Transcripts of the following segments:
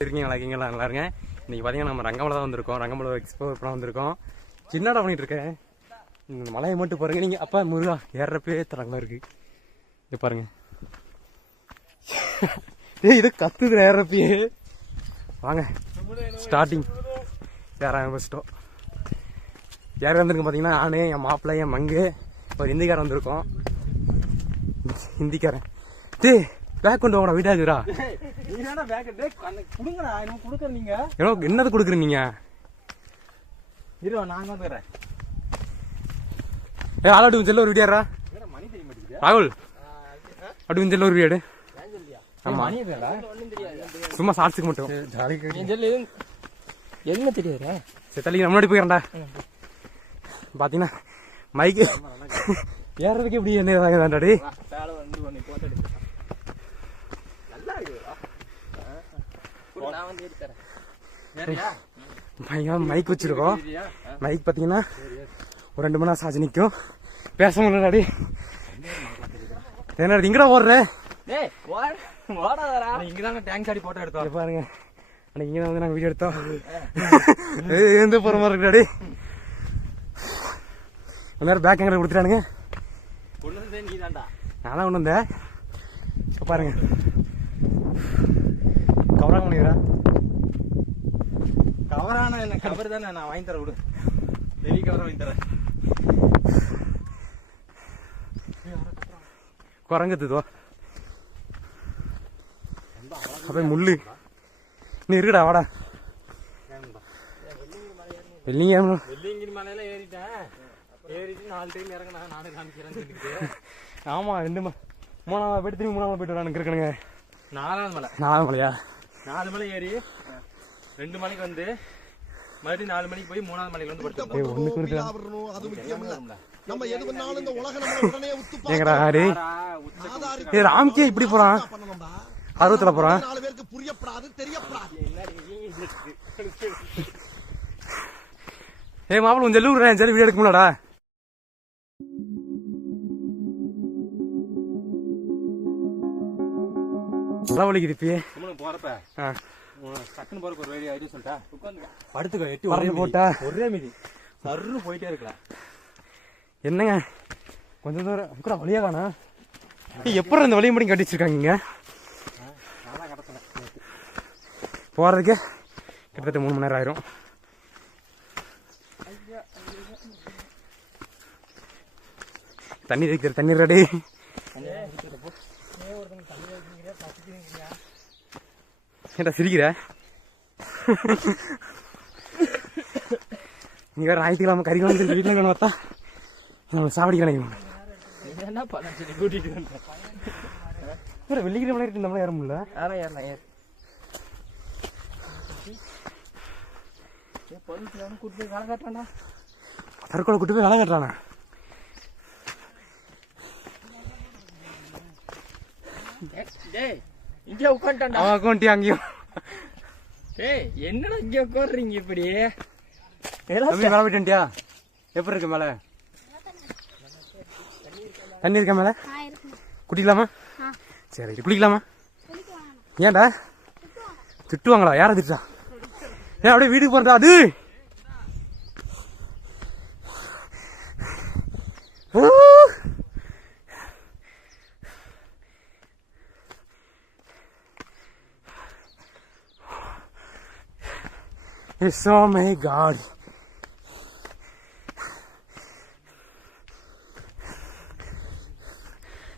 இருக்கீங்களா நல்லா இருங்க. இன்னைக்கு பார்த்தீங்கன்னா நம்ம ரங்கமலை தான் வந்திருக்கோம். ரங்கமலை எக்ஸ்ப்ளோர் பண்ண வந்திருக்கோம். சின்னடா பண்ணிட்டு இருக்கேன். இந்த மலையை மட்டும் பாருங்க. நீங்கள் அப்பா முருகா ஏறப்பே தரங்களா இருக்கு. இது பாருங்க. இது கத்துது ஏறப்பே. வாங்க ஸ்டார்டிங் ஏற ஆரம்பிச்சிட்டோம். யார் வந்திருக்கோம் பார்த்தீங்கன்னா நானு, என் மாப்பிள்ளை, என் மங்கு, ஒரு ஹிந்திக்காரன் வந்திருக்கோம். ஹிந்திக்காரன் பேக் கொண்டு வாங்கடா, வீட்டாக்குறா. என்னது கொடுக்குற நீங்க? ஆளாட்டு செல்ல ஒரு வீடியாரா ராகுல், அப்படி செல்ல ஒரு வீடு. ஆமா சும்மா சாட்சிக்கு மட்டும் என்ன தெரியாதா? தள்ளி முன்னாடி போயிடா. பாத்தீங்கன்னா மைக்கு ஏறதுக்கு எப்படி என்ன தாண்டாடி. மைக் வச்சிருக்கோம். மைக் பாத்தீங்கன்னா ஒரு 2 மணி நேரம் சார்ஜ் நிற்கும். பேச முடியலடி. என்ன இங்கடா ஓடுற? இங்கதாங்க டேங்க் சாடி போட்டோ எடுத்தோம் பாருங்க. இங்கதான் வந்து நாங்க வீடியோ எடுத்தோம். எந்த போற மாதிரி இருக்காடி. நேரம் பேக் எங்க கொடுத்துட்டானுங்க. நானா ஒண்ணு வந்தேன். பாருங்க கவராக பண்ணிடுறேன். கவரான என்ன கவர் தானே, நான் வாங்கி தரேன். விடு, பெரிய கவரை வாங்கி தரேன். குரங்குதோ அப்ப முள்ளு நீ இருக்குடா. வாடா வெள்ளியங்கிரி மலையில ஏறிட்டேன். ஏறிட்டு 4 டைம் இறங்கினா நானே காமிக்கிறேன். ஆமா 3ஆவது போயிட்டு திரும்பி 3ஆவது போயிட்டு வரானுங்க இருக்கணுங்க. 4ஆவது மலை. 4ஆவது மலையா? 4 மலை ஏறி 2 மணிக்கு வந்து மறுபடியும் 4 மணிக்கு போய் 3ஆவது மலைக்கு வந்து படுத்து. ஒண்ணு குறித்து அது முக்கியம் இல்ல. நம்ம எது பண்ணாலும் இந்த உலக நம்ம உடனே உத்து ஏங்கடா ஹரி ஏ ராம்கே இப்படி போறான். ஆர்வத்துல போறான். 4 பேருக்கு புரியப்படாது, தெரியப்படாது. ஏய் மாப்பிள்ள கொஞ்சம் லூடுறேன். சரி வீடியோ எடுக்க முடியலடா. வலிக்குது இப்பயே போறப்ப டக்குன்னு போறப்ப ஒரு வேடிய ஐடியா சொல்லிட்டா. படுத்துக்கோ, எட்டி ஒரே போட்டா ஒரே மிதி சர்ரு போயிட்டே இருக்கலாம். என்னங்க கொஞ்சம் தூரம் கூட வழியா காணா. எப்பறம் இந்த வழியை மட்டும் கட்டி வச்சிருக்காங்க? போறதுக்கு கிட்டத்தட்ட 3 மணி நேரம் ஆயிரும். தண்ணி வைக்கிற தண்ணி ரெடி. ஏன்டா சிரிக்கிற? நீங்க வேற ஞாயிற்றுக்கிழமை கறி வந்து வீட்டுல வேணும் பார்த்தா நம்ம சாப்பிடிக்கலாம். கூட்டிட்டு வெள்ளிக்கிழமை இருக்கு, நம்மளால ஏற முடியல. தற்கொலை கூட்டு போய் வேலை கட்டுறானா? இங்க உட்காந்துட்டான்டா. அவன் அக்கௌண்ட்டி அங்கேயும். என்னடா இங்க உட்காடுறீங்க இப்படி? மேல போயிட்டுட்டியா? எப்படி இருக்கு மேல? தண்ணி இருக்கா மேல? குடிக்கலாமா? சரி குளிக்கலாமா? ஏன்டா திட்டுவாங்களா? யார திட்டா? ஏன் அப்படியே வீட்டுக்கு போறதா? அது oh my god.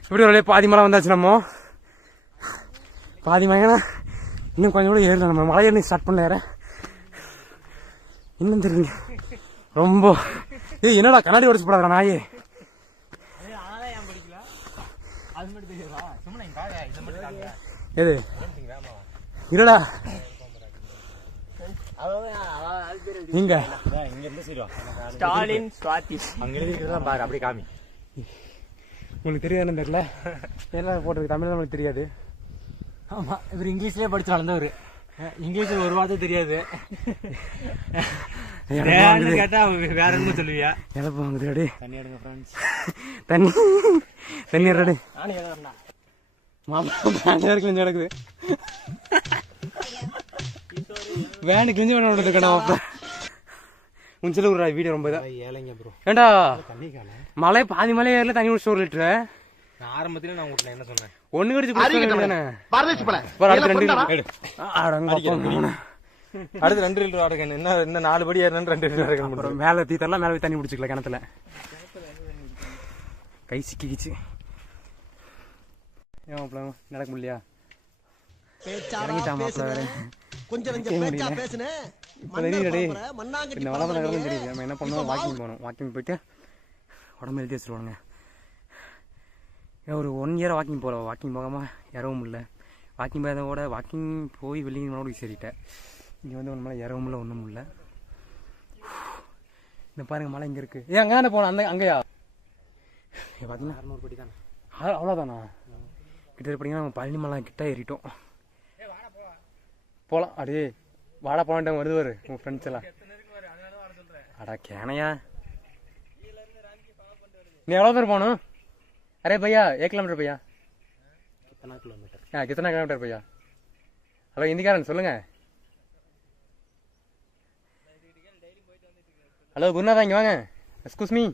இப்படி ஒரு பாதி மலை வந்தாச்சு. நம்ம பாதி மலைனா இன்னும் கொஞ்சம் கூட ஏறல. நம்ம மலை ஏறி ஸ்டார்ட் பண்ண ஏற இன்னும் தெரியுங்க ரொம்ப. என்னடா கண்ணாடி உடச்சு போடாதா நாயே? எது இருடா நீங்க ஸ்டாலின் ஸ்வாதி அங்க பாரு, அப்படி காமி. உங்களுக்கு தெரியாதுன்னு தெரியல. எல்லாம் போட்டிருக்கு தமிழ் நம்மளுக்கு தெரியாது. ஆமா, இவர் இங்கிலீஷ்லயே படிச்சு வளர்ந்தவர். இங்கிலீஷ் ஒரு வார்த்தை தெரியாது. கேட்டா வேற என்ன சொல்லுவியா? எழப்பு வாங்குது அடி. தண்ணி எடுங்க ஃப்ரெண்ட்ஸ். தண்ணி ரெடி. நானே ஏறேன்டா. மாமா பேண்ட் வரைக்கும் நடக்குது. வேன் கிழிஞ்சு வேணும் இருக்கடா உன் சொல்ல ஒரு வீடியோ ரொம்ப ஏழைங்க ப்ரோ ஏண்டா தண்ணி காணேன் மலை பாதி மலை ஏறல தண்ணி குடிச்சு 1 லிட்டரு நான் ஆரம்பத்திலே நான் உங்களுக்கு என்ன சொன்னேன் ஒண்ணு கடிச்சு குடிச்சானே பரதேசி பல அடுத்து 2 அடுத்து 2 லிட்டர் வாடகை என்ன 4 படி ஏறணும் 2 லிட்டர் வாடகை அப்புறம் மேல தீத்தரலாம் மேல போய் தண்ணி குடிச்சுக்கல கிணத்துல கை சிக்கிச்சு ஏன் நடக்க முடியலையா இறங்கிட்டான் மாப்பிள்ள வேற கொஞ்சம் பேச்சா பேசுனே இப்போ தெரியுதுடே இந்த வளர்ப்பு நகரம் தெரியுது நம்ம என்ன பண்ணுவோம் வாக்கிங் போகணும் வாக்கிங் போயிட்டு உடம்பு எழுதி வச்சுருவாங்க ஒரு 1 இயர் வாக்கிங் போகல வாக்கிங் போகாமல் இறவும் இல்லை வாக்கிங் போயதோட வாக்கிங் போய் வெளியே மறுபடியும் சரிட்டேன் இங்கே வந்து ஒன்று மலை இறவும் இல்லை ஒன்றும் இல்லை இந்த பாருங்க மலை இங்கே இருக்குது ஏன் அங்கே போனோம் அந்த அங்கேயா பார்த்தீங்கன்னா 600 படி தானே அவ்வளோதானா கிட்ட பார்த்தீங்கன்னா நம்ம பழனி மலை கிட்ட ஏறிட்டோம் போகலாம் அடே வாடா போனாட்டம் வருது வரு உங்கள் ஃப்ரெண்ட்ஸ் எல்லாம் அடா கேனையா நீ எவ்வளோ பேர் போகணும் அரே பையா 1 கிலோமீட்டர் பையா कितना किलोमीटर कितना किलोमीटर भैया ஹலோ இந்திக்காரன் சொல்லுங்க ஹலோ குருநாதா இங்கே வாங்க எக்ஸ்கூஸ் மீ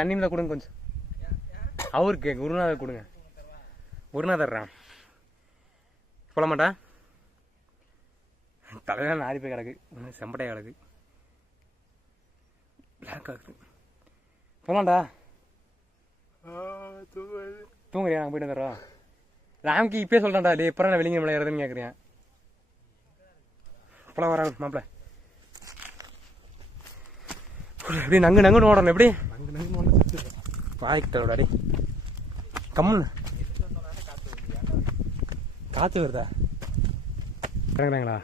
தண்ணி இருந்தால் கொடுங்க கொஞ்சம் அவருக்கு குருநாதர் கொடுங்க குருநாதர்ரா சொல்ல மாட்டா தலையெல்லாம் நாரி போய் கிடக்கு ஒன்று செம்பட்டையாக கிடக்கு பிளாக் ஆகுது போலாம்டா தூங்குறியா நாங்கள் போயிட்டு வந்துடுறோம் ராம்க்கு இப்பயே சொல்கிறேன்டா டே எப்போ நான் வெளியே விளையாடுறதுன்னு கேட்குறேன் இப்போலாம் வரா மாப்பிள்ள எப்படி நங்கு நங்குன்னு ஓடணும் எப்படி வாய்க்கிட்டோட அடி கம்முன்னு காற்று வருதா இறங்குறாங்களா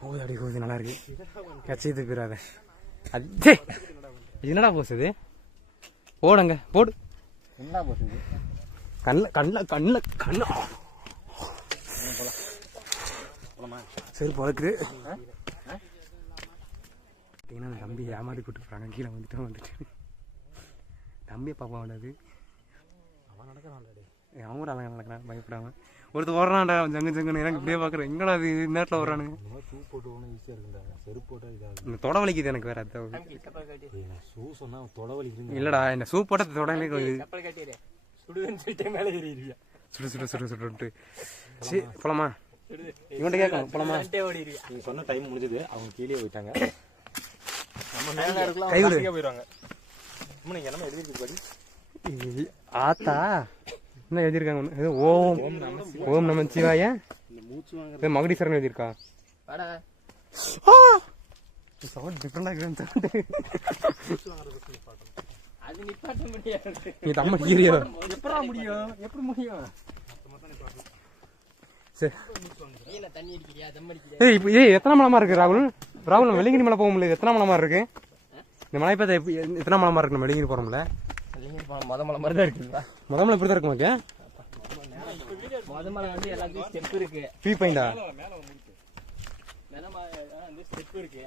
போகுது அடி போகுது நல்லா இருக்கு கட்சியத்து போயிடாத அது என்னடா போசுது போடுங்க போடு என்ன போகுது கண்ணில் கண்ணில் கண்ணில் கண்ணு சரி பழக்குது பார்த்தீங்கன்னா தம்பி ஏமாதி கூட்டு போகிறாங்க கீழே வந்துட்டு தம்பியை பாப்பா விடாது அவன் நடக்கிறான்டா அவன் கூட அழகாக நடக்கிறான் பயப்படாம ஒருத்தர் ஓடுறான்டா ஜங்கு ஜங்குன்னு எனக்கு இப்படியே பார்க்குறேன் எங்கடா அது நேரத்தில் வர்றானுங்க ஷூ போட்டு போனால் ஈஸியாக இருக்குண்டா செருப்பு போட்டால் இதாகுது இந்த தொட வலிக்குது எனக்கு வேற அது ஷூ சொன்னால் தொட வலிக்குது இல்லடா இந்த சூ போட்ட தொடங்க சுடுவேன்னு சொல்லிட்டு மேலே ஏறிடுவியா சுடு சுடு சுடு சுடுன்ட்டு சரி போலாமா இவன்ட்டு கேட்கணும் போலாமா நீங்க சொன்ன டைம் முடிஞ்சது அவங்க கீழே போயிட்டாங்க நம்ம மேலே இருக்கலாம் கை விடு போயிடுவாங்க நீங்க என்ன எழுதிருக்கு படி ஆத்தா என்ன எழுதியிருக்காங்க ஒன்று ஓம் ஓம் நம சிவாய இது மகுடீஸ்வரன் எழுதியிருக்கா சவுண்ட் டிஃப்ரெண்டாக நீ தம்ம கீரியா எப்படா முடியும் எப்படி முடியும் சரி ஏய் இப்போ ஏய் எத்தனை மலமா இருக்கு ராகுல் ராகுல் நம்ம வெள்ளிங்கிரி மலை போக முடியல எத்தனை மலமா இருக்கு இந்த மலை பார்த்து எத்தனை மலமா இருக்கு நம்ம வெள்ளிங்கிரி போகிறோம்ல மொதமலை மாதிரி தான் இருக்குங்களா முதல்ல இப்படி தான் இருக்கும் ஓகே மொதமலை வந்து எல்லாத்துக்கும் ஸ்டெப் இருக்கு பீ பாயிண்டா ஸ்டெப் இருக்கு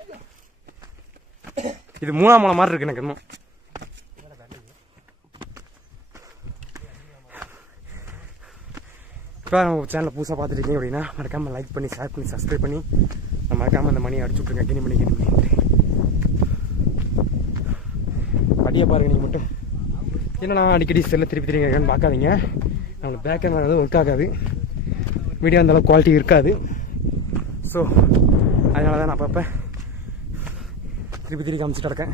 இது 3ஆம் மலை மாதிரி இருக்கு எனக்கு இன்னும் இப்போ நம்ம சேனலை புதுசாக பார்த்துட்டு இருக்கீங்க அப்படின்னா மறக்காமல் லைக் பண்ணி ஷேர் பண்ணி சப்ஸ்கிரைப் பண்ணி நம்ம மறக்காமல் அந்த மணி அடிச்சு விட்ருங்க கிணி பண்ணி படியை பாருங்க நீங்கள் மட்டும் என்னன்னா அடிக்கடி செல்ல திருப்பி இருக்கான்னு பார்க்காதீங்க நம்மளுக்கு பேக் கேமரா எதுவும் ஒர்க் ஆகாது வீடியோ அந்தளவுக்கு குவாலிட்டி இருக்காது ஸோ அதனால தான் நான் அப்பப்போ திருப்பி காமிச்சிட்டு இருக்கேன்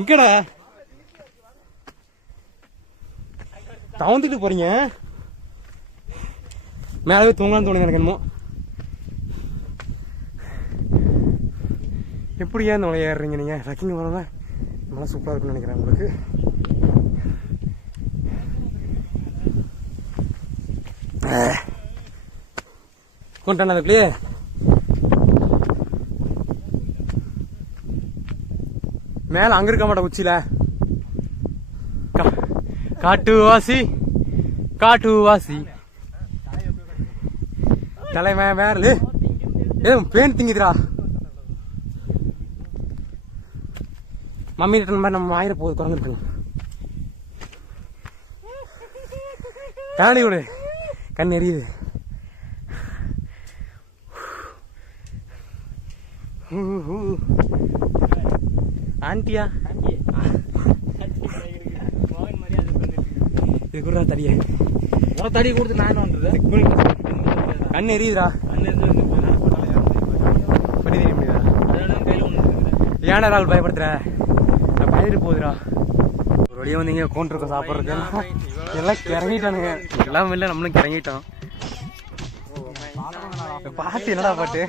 இங்கடா தவந்துட்டு போறீங்க மேலவே தூங்கலான்னு தோணுது எனக்கு என்னமோ எப்படியா இந்த மலை ஏறுறீங்க நீங்க ட்ரக்கிங் போகிறதா மலை சூப்பராக இருக்குன்னு நினைக்கிறேன் உங்களுக்கு கொண்டாண்ணா அதுக்குள்ளே மேல அங்க இருக்க மாட்டேன் உச்சியில காட்டுவாசி காட்டுவாசி தலைமை வேறலு ஏ பேன் திங்குதுடா மம்மி ரிட்டன் மாதிரி நம்ம ஆயிர போகுது குறைஞ்சிருக்கு காணி விடு, கண் எரியுது. ஆண்டியா இது கூட தடிய ஒரு தடி கொடுத்து நான் வந்துது கண் எரியுதுடா. படி தெரிய முடியுதா? ஏன்டா ராகுல் பயப்படுத்துற? நான் பயந்துட்டு போகுதுடா. ஒரு வழியாக வந்தீங்க கோன்ட்ருக்க சாப்பிட்றதுக்கு எல்லாம் கிறங்கிட்டானுங்க. எல்லாம் இல்லை, நம்மளும் கிறங்கிட்டோம். பாட்டு என்னடா பாட்டு?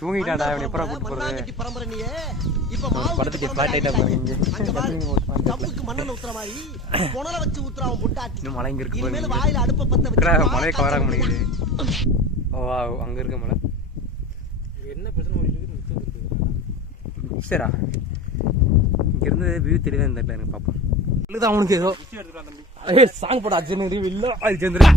தூங்கிட்டான்டா. இவன் எப்பறம் கூட்டு போறது? படத்துக்கு ஃபிளாட் ஆயிட்டா பாருங்க. இன்னும் மழை இங்க இருக்கு பாருங்க. மழையை கவராக முடியுது. ஓ அங்க இருக்க மழை என்ன பிரச்சனை? சரிடா, இங்க இருந்து வியூ தெரியல இந்த இடத்துல. எனக்கு பார்ப்போம். இல்லதான் அவனுக்கு ஏதோ சாங் போட அர்ஜுன் ரிவ்யூ இல்ல அது சேர்ந்துரு.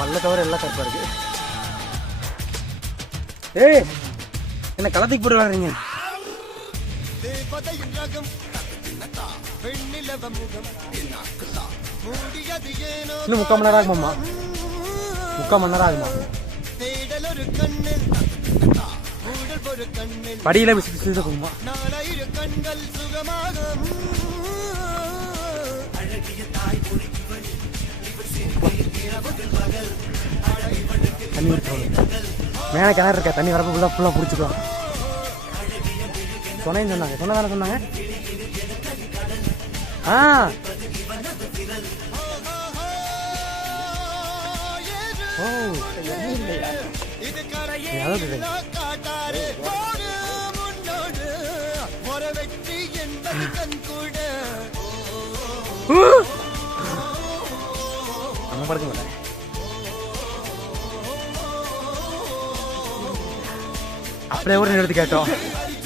பல்ல தவிர எல்லாம் கருப்பா இருக்கு. ஏய் என்ன களத்துக்கு போட்டு விளையாடுறீங்க? இன்னும் 3/4 மணி நேரம் ஆகுமாம்மா? 3/4 மணி நேரம் ஆகுமா? படியில பிசு பிசு போகுமா? தண்ணி மேலே கிணறு இருக்க, தண்ணி வரப்போ ஃபுல்லாக பிடிச்சிக்கலாம். சொன்னேன்னு சொன்னாங்க, சொன்னதானே சொன்னாங்க. ஓ இது கரையில் காட்டாரே போடு முன்னோடு ஒரு வெற்றி என்பது கண்கூட நம்ம படுக்க மாட்டேன். அப்படியே கூட எடுத்து கேட்டோம்,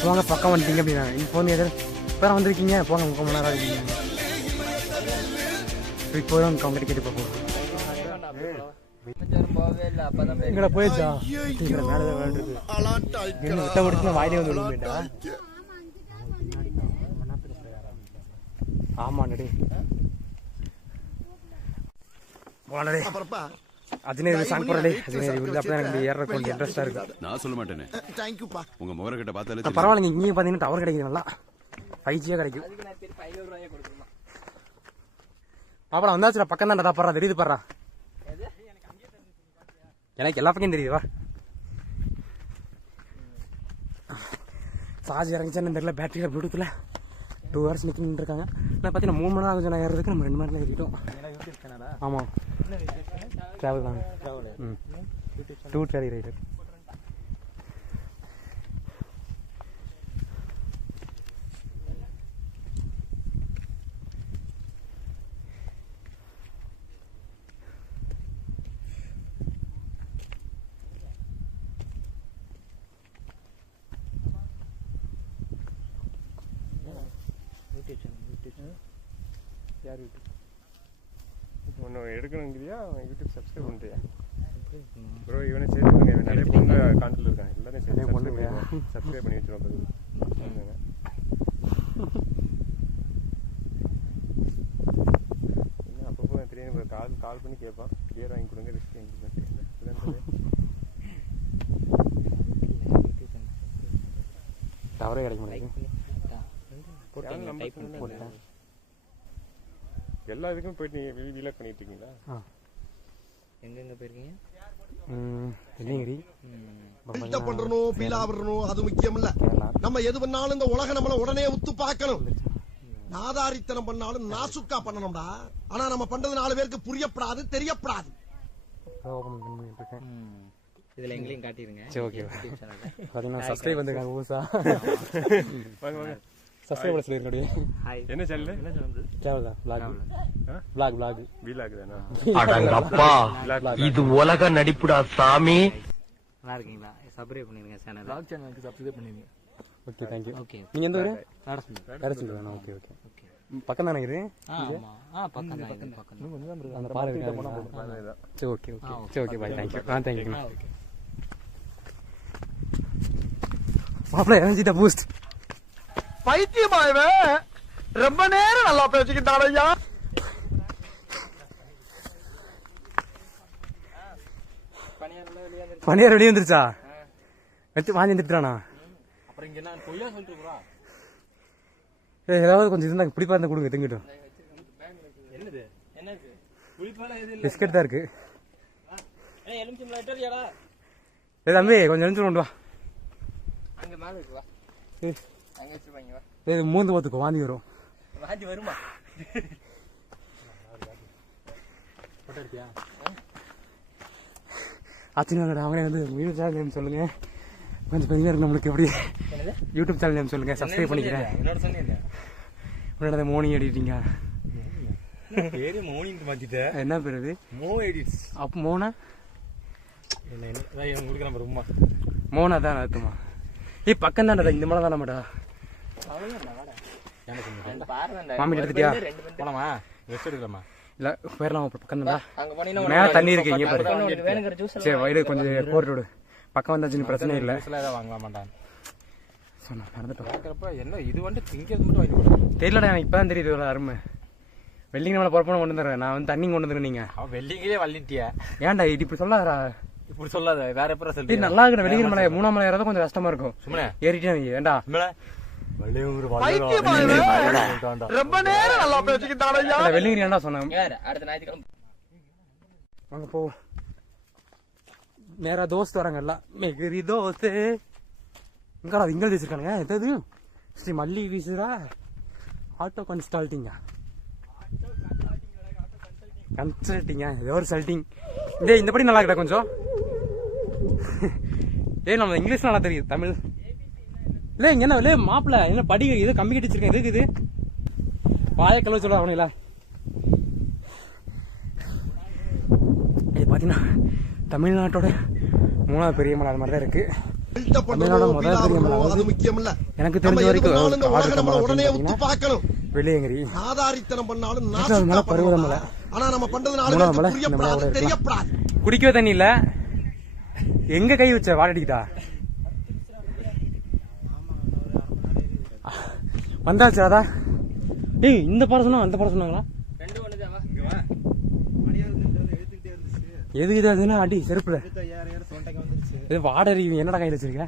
போங்க பக்கம் வந்துட்டீங்க அப்படின்னா. இப்போ வந்து எதாவது இப்போ வந்திருக்கீங்க, போங்க 3 மணி நேரம் ஆகிருக்கீங்க. இப்போ தான் அவங்க கேட்டு பார்ப்போம். எங்கடா போயிடுச்சா? மேலே தான் விளையாண்டுருக்கு. என்ன விட்ட முடிச்சுன்னா வாயிலே வந்து விழுந்துட்டா? ஆமாண்டே போனடே. அஜினேரி சாங் போறடே. அஜினேரி வந்து அப்பதான் எனக்கு ஏற கொஞ்சம் இன்ட்ரெஸ்டா இருக்கு. நான் சொல்ல மாட்டேனே. தேங்க்யூப்பா. உங்க முகர கிட்ட பார்த்தாலே பரவாயில்லைங்க. இங்கே பாத்தீங்கன்னா டவர் கிடைக்குது, நல்லா 5G கிடைக்கும். பாப்பா வந்தாச்சுடா, பக்கம் தான்டா. பாடுறா தெரியுது, பாடுறா. எனக்கு எல்லா பக்கம் தெரியுது. வா சார்ஜ் இறங்கிச்சான்னு தெரியல. பேட்டரியில் ப்ளூடூத்தில் 2 hours நிற்கின்னு இருக்காங்க. நான் பார்த்தீங்கன்னா 3 மணி நேரம் ஆகுது. நான் ஏறதுக்கு நம்ம 2 மணி நேரம் ஏறிட்டோம். ஆமாம், ட்ராவல் தாங்க. Two trolley rider. யார் யூடியூப் ஒன்று எடுக்கணுங்கிறியா? யூடியூப் சப்ஸ்கிரைப் பண்ணுறியா ப்ரோ? இவனே சேர்த்துருங்க. இவன் நிறைய பொண்ணு காண்டில் இருக்காங்க. எல்லாரும் சேர்த்து சப்ஸ்கிரைப் பண்ணி வச்சுருவோம். என்ன அப்பப்போ தெரியும், கால் பண்ணி கேட்பான். கிளியர் வாங்கி கொடுங்க, ரிஸ்க் வாங்கி கொடுங்க. டவரே கிடைக்க மாட்டேங்குது. எல்லா இதுக்கும் போயிட்டு நீங்க விலாக் பண்ணிட்டு இருக்கீங்களா? எங்கெங்க போயிருக்கீங்க? வெள்ளியங்கிரி பில்டப் பண்றணும், ஃபீல் ஆவறணும், அது முக்கியம் இல்ல. நம்ம எது பண்ணாலும் இந்த உலகம் நம்மள உடனே உத்து பார்க்கணும். நாதாரித்தனம் பண்ணாலும் நாசுக்கா பண்ணணும்டா. ஆனா நம்ம பண்றது 4 பேருக்கு புரியப்படாது, தெரியப்படாது. இதுல எங்களையும் காட்டிருங்க. சரி, ஓகே. பாத்தீங்கன்னா சப்ஸ்கிரைப் பண்ணிருக்காங்க ஊசா. வாங்க வாங்க, சப்ஸ்கிரைப் பண்ண சொல்லிருக்கோம். ஹாய். என்ன சேனல்? கேவலா vlog வீலாக் தானா? அடங்கப்பா, இது உலக நடிப்புடா சாமி. நல்லா இருக்கீங்களா? சப்ஸ்கிரைப் பண்ணிருங்க சேனல். vlog சேனலுக்கு சப்ஸ்கிரைப் பண்ணிருங்க. Okay, thank you. ஓகே. நீங்க எந்த ஊரு? வேடசந்தூர். Okay okay. பக்கம் தானே இது? ஆமா. பக்கம் தான். அந்த பாறை இருக்கு. சரி, ஓகே ஓகே. சரி, okay, bye. Thank you. Thank you. மாப்ள எனர்ஜி த பூஸ்ட். பைத்தியமாயவே ரொம்ப நேரம் நல்லா பேசிக்கிட்டான் ஐயா. பனியார் வெளியே வந்துருச்சா? எடுத்து வாங்கி வந்துட்டானா? அப்புறம் இங்க நான் பொய்யா சொல்லிட்டு போறா. ஏதாவது கொஞ்சம் இருந்தா பிடிப்பா இருந்தா கொடுங்க, திங்கிட்டோம். என்னது? என்னது? புளிப்பால எது இல்ல. பிஸ்கட் தான் இருக்கு. எலுமிச்சம் லைட்டரியாடா. தம்பி கொஞ்சம் எழுந்து கொண்டு வா. அங்க மேல இருக்கு, வா. அங்க வச்சிருப்பாங்க, வா. மூந்து போத்துக்கோ, வாந்தி வரும். வாந்தி வருமா? ஆச்சுங்களா? அவங்களே வந்து யூடியூப் சேனல் நேம் சொல்லுங்க. கொஞ்சம் பெரிய இருக்கு நம்மளுக்கு. எப்படி யூடியூப் சேனல் நேம் சொல்லுங்க, சப்ஸ்கிரைப் பண்ணிக்கிறேன். என்னோட சொன்னீங்க. உன்னோட மோனி எடிட்டிங்க. பேரு மோனின்னு மாத்திட்டேன். என்ன பேர் அது? மோ எடிட்ஸ். அப்போ மோனா என்ன உங்களுக்கு நம்ம ரொம்ப மோனா தான் அர்த்தமா? பக்கம் தானடா, இந்த மலை தானே மாட்டா. மாமி எடுத்துட்டியா? போலாமா? ரெஸ்ட் எடுக்கலாமா? இல்ல போயிடலாம். பக்கம் தான்டா. அங்க போனீங்கன்னா மேல தண்ணி இருக்கு, இங்க பாரு. வேணுங்கிற ஜூஸ் சரி, வயிறு கொஞ்சம் போட்டு விடு. பக்கம் வந்தாச்சுன்னு பிரச்சனை இல்லை. வாங்கலாம் மாட்டான் சொன்னா நடந்துட்டோம். பார்க்குறப்ப என்ன இது வந்து திங்கிறது மட்டும் வாங்கி கொடுக்கும். தெரியலடா, எனக்கு இப்பதான் தெரியுது இவ்வளோ அருமை. வெள்ளிங்க நம்மளை பொறுப்பான கொண்டு வந்துடுறேன். நான் வந்து தண்ணி கொண்டு வந்துடுறேன். நீங்க அவன் வெள்ளிங்களே வள்ளிட்டியா? ஏன்டா இது இப்படி சொல்லாதடா? இப்படி சொல்லாத, வேற எப்ப சொல்லி நல்லா இருக்கிற வெள்ளிங்கிற மலை 3ஆம் மலை ஏறதான் கொஞ்சம் கஷ்டமா இருக்கும். சும்மா ஏறிட்டே ஏன்டா ரொம்ப நேரம் நல்லா பேசிக்கிட்டான் ஐயா. வெள்ளிங்கிரி ஏன்டா சொன்னேன்? அடுத்த ஞாயிற்றுக்கிழமை வாங்க போ. நேரா தோஸ்து வராங்க எல்லாம். மெகிரி தோஸ்து இங்கடா இங்கே வச்சிருக்கானுங்க. எது ஸ்ரீ மல்லி வீசுரா ஆட்டோ கன்சல்டிங்கா? கன்சல்டிங்கா? ஏதோ ஒரு சல்ட்டிங். டேய் இந்த படி நல்லா இருக்கா கொஞ்சம். ஏய் நம்ம இங்கிலீஷ் நல்லா தெரியுது, தமிழ் இல்லை இங்க என்ன இல்லை மாப்பிள்ள என்ன படி இது கம்பி கட்டி வச்சிருக்கேன். எதுக்கு இது வாய கழுவ சொல்ல அவனுங்களா? இது பாத்தீங்கன்னா தமிழ்நாட்டோட 3வது பெரிய மலை அது மாதிரி தான் இருக்கு. தமிழ்நாடு முதல் பெரிய மலை அது முக்கியம் இல்ல. எனக்கு தெரிஞ்ச வரைக்கும் உடனே உத்து பார்க்கணும். வெள்ளையங்கிரி ஆதாரித்தனம் பண்ணாலும் மலை பருவத மலை. ஆனா நம்ம பண்றது குடிக்கவே தண்ணி இல்ல. எங்க கை வச்ச வாடடிக்கிட்டா வந்தாச்சு. அதா ஏய் இந்த பாடம் சொன்னா அந்த பாடம் சொன்னாங்களா? எதுக்கு இதுன்னா அடி செருப்புல இது வாடறி என்னடா கையில வச்சிருக்க?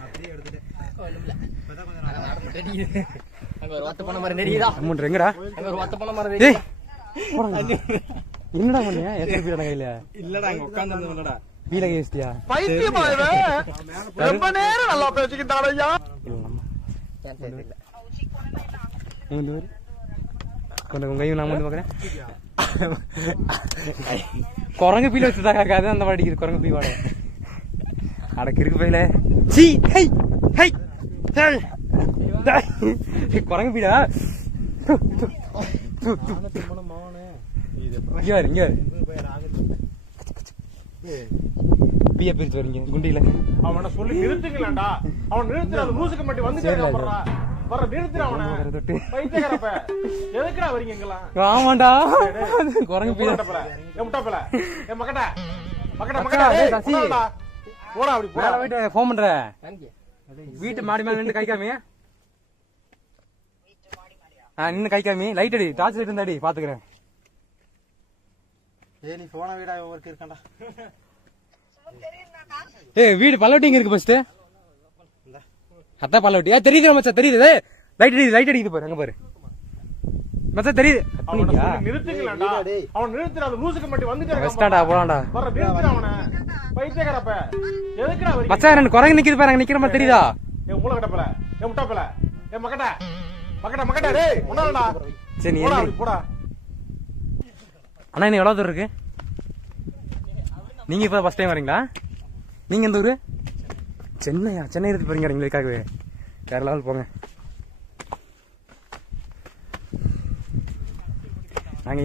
எங்கடா என்னடா பண்ணியா? எத்தனை கையில இல்லடா அங்க உட்கார்ந்து வீல கை வச்சிட்டியா? ரொம்ப நேரம் நல்லா பேசிக்கிட்டான் ஐயா. கொஞ்சம் கையும் நான் வந்து பாக்குறேன். குரங்கு பீல வச்சுதான் காக்காது அந்த மாதிரி அடிக்குது. குரங்கு பீ வாட அடக்கு இருக்கு பையில. குரங்கு பீடா இங்க பிய பிரிச்சு வரீங்க குண்டியில. அவனை சொல்லி நிறுத்துக்கலாம்டா. அவன் நிறுத்துற அந்த மூசுக்கு மட்டும் வந்து வர நிறுத்துற அவனை. பைத்தியக்காரப்ப எதுக்குடா வரீங்க இங்கலாம்? ஆமாண்டா குரங்கு பீ முட்டப்பல ஏ மக்கடா டேய் சசி போடா அப்படி போடா. போயிட்டு ஃபோன் பண்ற வீட்டு மாடி மேல நின்று கை காமி. நின்று கை காமி. லைட் அடி, டார்ச் லைட் இருந்தாடி பாத்துக்கிறேன். ஏய் நீ போன வீடா ஒர்க் இருக்கடா. ஏய் வீடு பல்லவட்டிங்க இருக்கு ஃபர்ஸ்ட். அத்தா பல்லவட்டி. தெரியுது மச்சான் தெரியுது. லைட் அடிக்குது பாரு அங்க பாரு மச்சான் தெரியுது. நிறுத்துக்கலாம்டா. அவன் நிறுத்துற அந்த மூசுக்கு மட்டும் வந்துட்டே வெஸ்டாடா போலாம்டா. வர நிறுத்துற அவனை. பைத்தியக்காரப்ப எதுக்குடா வரீங்க? மச்சான் எனக்கு குரங்கு நிக்குது பாரு அங்க நிக்கிற மாதிரி தெரியுதா? ஏ மூளை கட்டப்பல ஏ முட்டப்பல ஏ மக்கடா டேய் உன்னாலடா. சரி போடா போடா. அண்ணா இன்னும் எவ்வளவு தூரம் இருக்கு? நீங்க இப்ப ஃபர்ஸ்ட் டைம் வரீங்களா? நீங்க எந்த ஊரு? சென்னையா? சென்னை இருந்து போறீங்க எங்களுக்காகவே. வேற லெவல் போங்க. நாங்க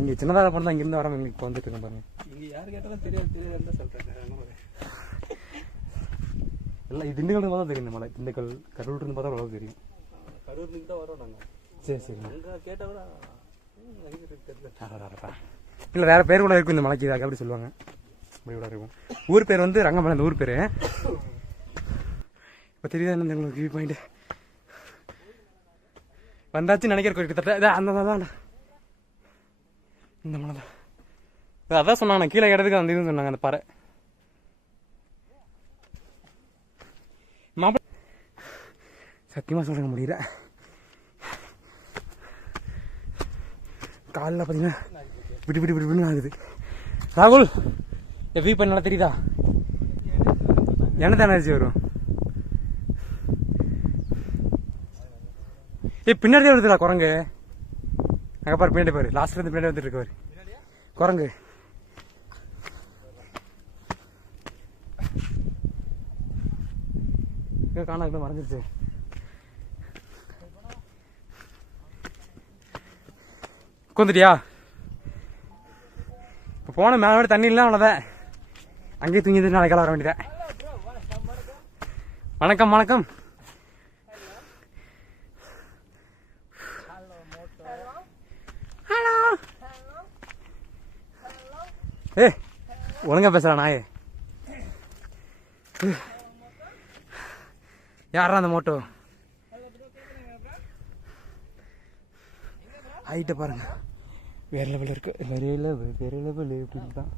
இங்க சின்னதாக பிறந்தா இங்க இருந்து வரோம். எங்களுக்கு இப்போ வந்துட்டு இருக்கோம் பாருங்க. இங்க யாரு கேட்டாலும் தெரியாது சொல்றேன். எல்லாம் இது திண்டுக்கல் பார்த்தா தெரியும். நம்மள திண்டுக்கல் கரூர் இருந்து பார்த்தா அவ்வளவு தெரியும். கரூருக்கு தான் வரோம் நாங்க. சரி அங்க கேட்டா கூட இல்ல வேற பேர் கூட இருக்கும் இந்த மலைக்கு. இதாக அப்படி சொல்லுவாங்க. அப்படி கூட இருக்கும். ஊர் பேர் வந்து ரங்கமலை. அந்த ஊர் பேரு இப்போ தெரியுதா என்ன உங்களுக்கு வியூ பாயிண்ட்? வந்தாச்சு நினைக்கிற கிட்டத்தட்ட அந்த தான் இந்த மலை தான். அதான் சொன்னாங்க கீழே இடத்துக்கு அந்த இதுன்னு சொன்னாங்க அந்த பாறை. மாப்பிள்ள சத்தியமா சொல்ல முடியல. காலில் பார்த்தீங்கன்னா விட்டு ஆகுது. ராகுல் வியூ பண்ண நல்லா தெரியுதா? என்ன எனர்ஜி வரும்? பின்னாடி வருதுடா குரங்கு. அங்கே பாரு பின்னாடி பாரு. லாஸ்ட்ல இருந்து பின்னாடி வந்துட்டு இருக்கு குரங்கு. காணாக்கிட்ட மறைஞ்சிருச்சு. உட்காந்துட்டியா? இப்போ போன மேலே தண்ணி இல்லை அவ்வளோதான். அங்கேயே தூங்கிட்டு நாளைக்கு வர வேண்டியதான். வணக்கம் வணக்கம். ஹலோ. ஏ ஒழுங்கா பேசுறா நாயே. யாரா அந்த மோட்டோ? ஹைட்டை பாருங்க. வேற லெவல் இருக்கு. வேற லெவல் இப்படின்னு தான்.